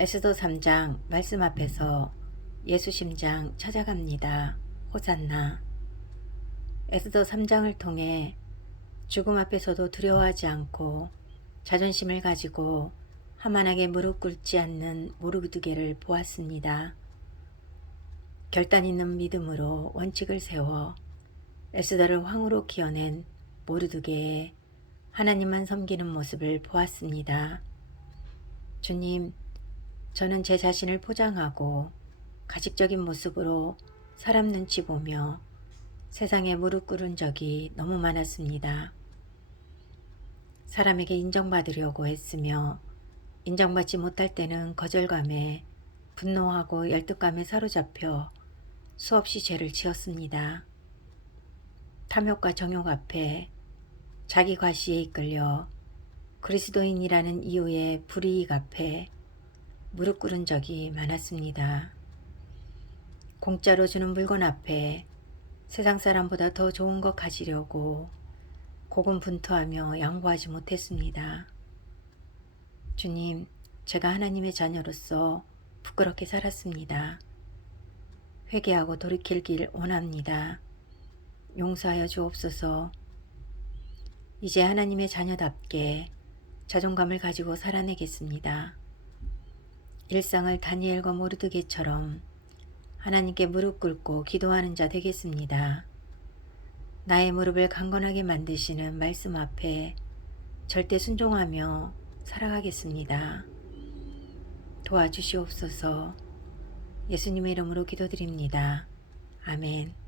에스더 3장 말씀 앞에서 예수 심장 찾아갑니다. 호산나. 에스더 3장을 통해 죽음 앞에서도 두려워하지 않고 자존심을 가지고 하만하게 무릎 꿇지 않는 모르드게를 보았습니다. 결단 있는 믿음으로 원칙을 세워 에스더를 황으로 키워낸 모르드게의 하나님만 섬기는 모습을 보았습니다. 주님, 저는 제 자신을 포장하고 가식적인 모습으로 사람 눈치 보며 세상에 무릎 꿇은 적이 너무 많았습니다. 사람에게 인정받으려고 했으며 인정받지 못할 때는 거절감에 분노하고 열등감에 사로잡혀 수없이 죄를 지었습니다. 탐욕과 정욕 앞에 자기 과시에 이끌려 그리스도인이라는 이유의 불이익 앞에 무릎 꿇은 적이 많았습니다. 공짜로 주는 물건 앞에 세상 사람보다 더 좋은 것 가지려고 고군분투하며 양보하지 못했습니다. 주님, 제가 하나님의 자녀로서 부끄럽게 살았습니다. 회개하고 돌이킬 길 원합니다. 용서하여 주옵소서. 이제 하나님의 자녀답게 자존감을 가지고 살아내겠습니다. 일상을 다니엘과 모르드게처럼 하나님께 무릎 꿇고 기도하는 자 되겠습니다. 나의 무릎을 강건하게 만드시는 말씀 앞에 절대 순종하며 살아가겠습니다. 도와주시옵소서 예수님의 이름으로 기도드립니다. 아멘.